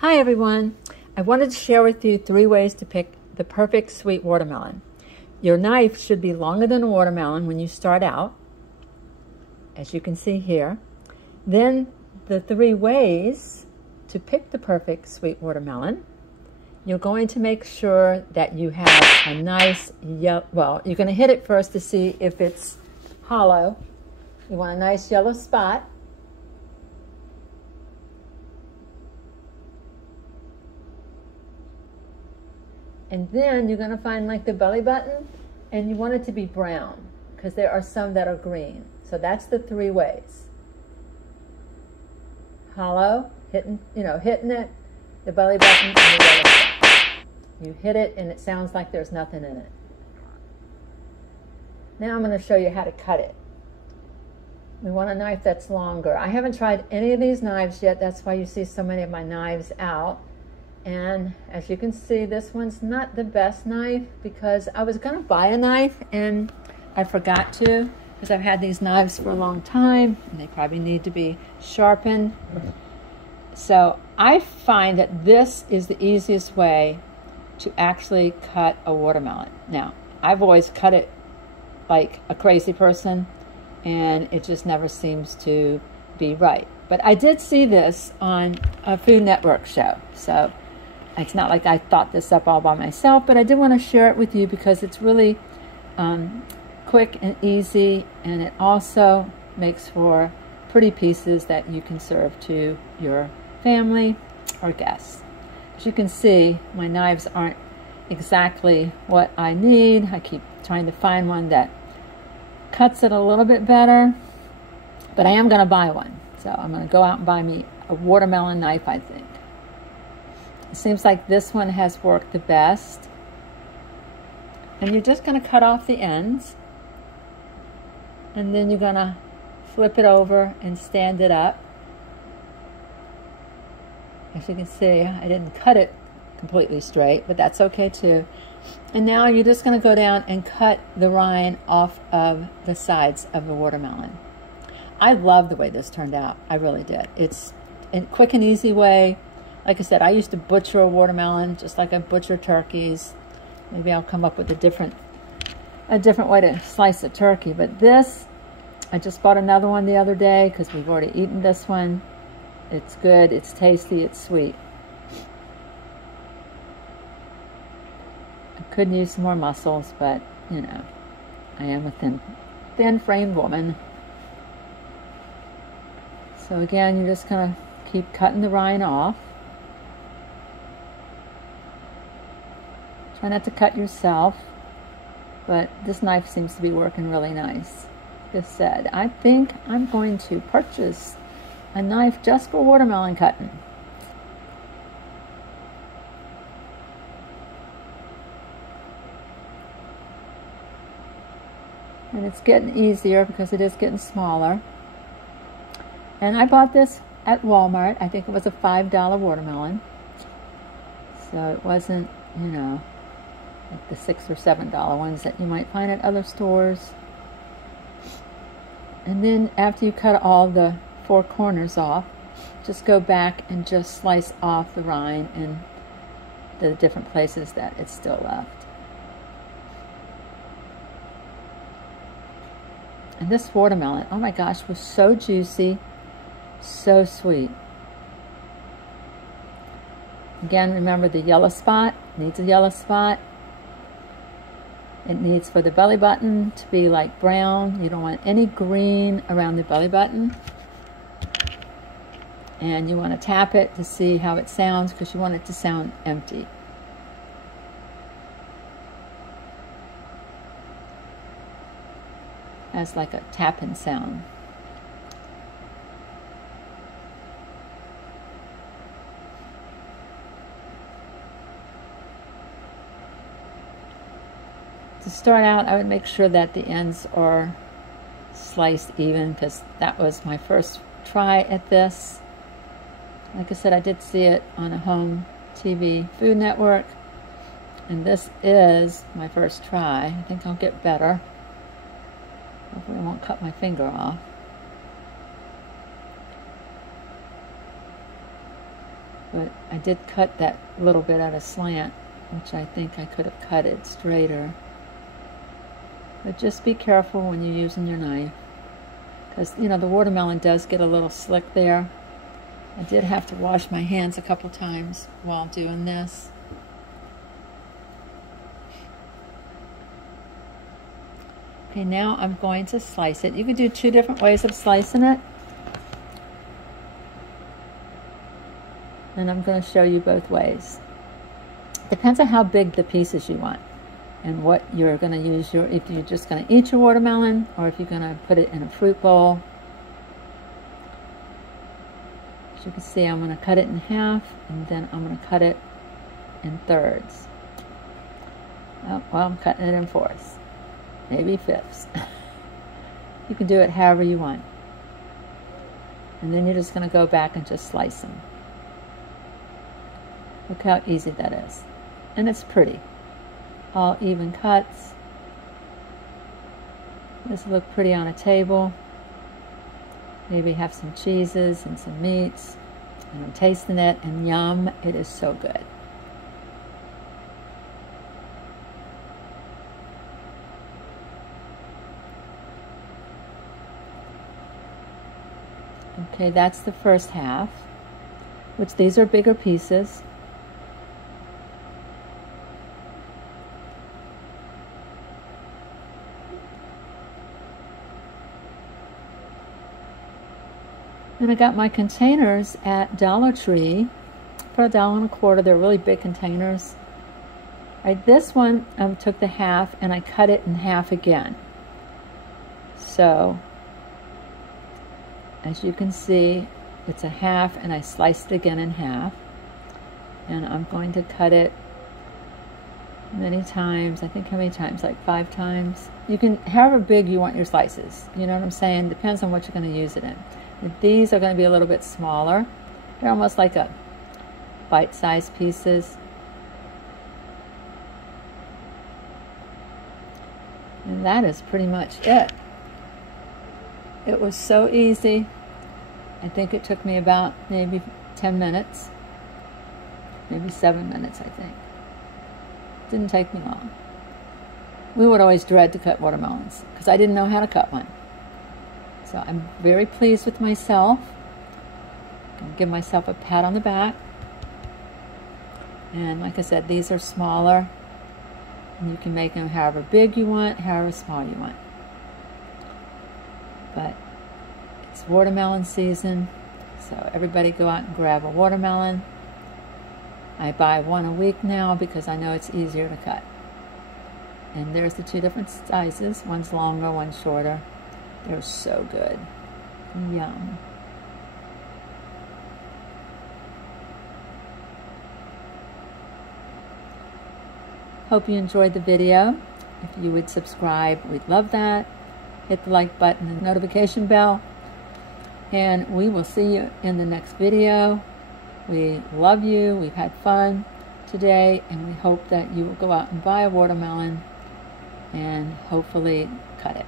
Hi everyone! I wanted to share with you 3 ways to pick the perfect sweet watermelon. Your knife should be longer than a watermelon when you start out, as you can see here. Then the 3 ways to pick the perfect sweet watermelon. You're going to make sure that you have a nice yellow, well, you're going to hit it first to see if it's hollow. You want a nice yellow spot. And then you're going to find like the belly button, and you want it to be brown because there are some that are green. So that's the 3 ways. Hollow, hitting it, the belly button, and the yellow spot. You hit it and it sounds like there's nothing in it. Now I'm going to show you how to cut it. We want a knife that's longer. I haven't tried any of these knives yet. That's why you see so many of my knives out. And as you can see, this one's not the best knife because I was going to buy a knife and I forgot to, because I've had these knives for a long time and they probably need to be sharpened. So I find that this is the easiest way to actually cut a watermelon. Now, I've always cut it like a crazy person and it just never seems to be right. But I did see this on a Food Network show, so it's not like I thought this up all by myself, but I did want to share it with you because it's really quick and easy, and it also makes for pretty pieces that you can serve to your family or guests. As you can see, my knives aren't exactly what I need. I keep trying to find one that cuts it a little bit better, but I am going to buy one. So I'm going to go out and buy me a watermelon knife, I think. It seems like this one has worked the best. And you're just going to cut off the ends. And then you're going to flip it over and stand it up. As you can see, I didn't cut it completely straight, but that's okay too. And now you're just going to go down and cut the rind off of the sides of the watermelon. I love the way this turned out. I really did. It's a quick and easy way. Like I said, I used to butcher a watermelon just like I butcher turkeys. Maybe I'll come up with a different way to slice a turkey. But this, I just bought another one the other day because we've already eaten this one. It's good, it's tasty, it's sweet. I could use some more muscles, but you know, I am a thin-framed woman. So again, you're just gonna keep cutting the rind off. Try not to cut yourself, but this knife seems to be working really nice. This said, I think I'm going to purchase a knife just for watermelon cutting. And it's getting easier because it is getting smaller. And I bought this at Walmart. I think it was a $5 watermelon. So it wasn't, you know, like the $6 or $7 ones that you might find at other stores. And then after you cut all the 4 corners off, just go back and just slice off the rind in the different places that it's still left. And this watermelon, oh my gosh, was so juicy, so sweet. Again, remember the yellow spot needs a yellow spot. It needs for the belly button to be like brown. You don't want any green around the belly button. And you want to tap it to see how it sounds because you want it to sound empty. As like a tapping sound. To start out, I would make sure that the ends are sliced even because that was my first try at this. Like I said, I did see it on a home TV Food Network, and this is my first try. I think I'll get better. Hopefully I won't cut my finger off. But I did cut that little bit at a slant, which I think I could have cut it straighter. But just be careful when you're using your knife, because, you know, the watermelon does get a little slick there. I did have to wash my hands a couple times while doing this. Okay, now I'm going to slice it. You can do 2 different ways of slicing it. And I'm going to show you both ways. Depends on how big the pieces you want and what you're going to use if you're just going to eat your watermelon or if you're going to put it in a fruit bowl. As you can see, I'm going to cut it in half, and then I'm going to cut it in thirds. Oh, well, I'm cutting it in fourths, maybe fifths. You can do it however you want. And then you're just going to go back and just slice them. Look how easy that is. And it's pretty. All even cuts. This will look pretty on a table. Maybe have some cheeses and some meats. And I'm tasting it, and yum, it is so good. Okay, that's the first half, which these are bigger pieces. And I got my containers at Dollar Tree for $1.25. They're really big containers. This one, took the half and I cut it in half again. So, as you can see, it's a half and I sliced it again in half. And I'm going to cut it many times. I think how many times? Like 5 times. You can, however big you want your slices. You know what I'm saying? Depends on what you're going to use it in. These are going to be a little bit smaller. They're almost like a bite-sized pieces. And that is pretty much it. It was so easy. I think it took me about maybe 10 minutes. Maybe 7 minutes, I think. Didn't take me long. We would always dread to cut watermelons because I didn't know how to cut one. So I'm very pleased with myself. I'm going to give myself a pat on the back. And like I said, these are smaller. And you can make them however big you want, however small you want. But it's watermelon season, so everybody go out and grab a watermelon. I buy one a week now because I know it's easier to cut. And there's the 2 different sizes. One's longer, one's shorter. They're so good. Yum. Hope you enjoyed the video. If you would subscribe, we'd love that. Hit the like button and notification bell. And we will see you in the next video. We love you. We've had fun today. And we hope that you will go out and buy a watermelon and hopefully cut it.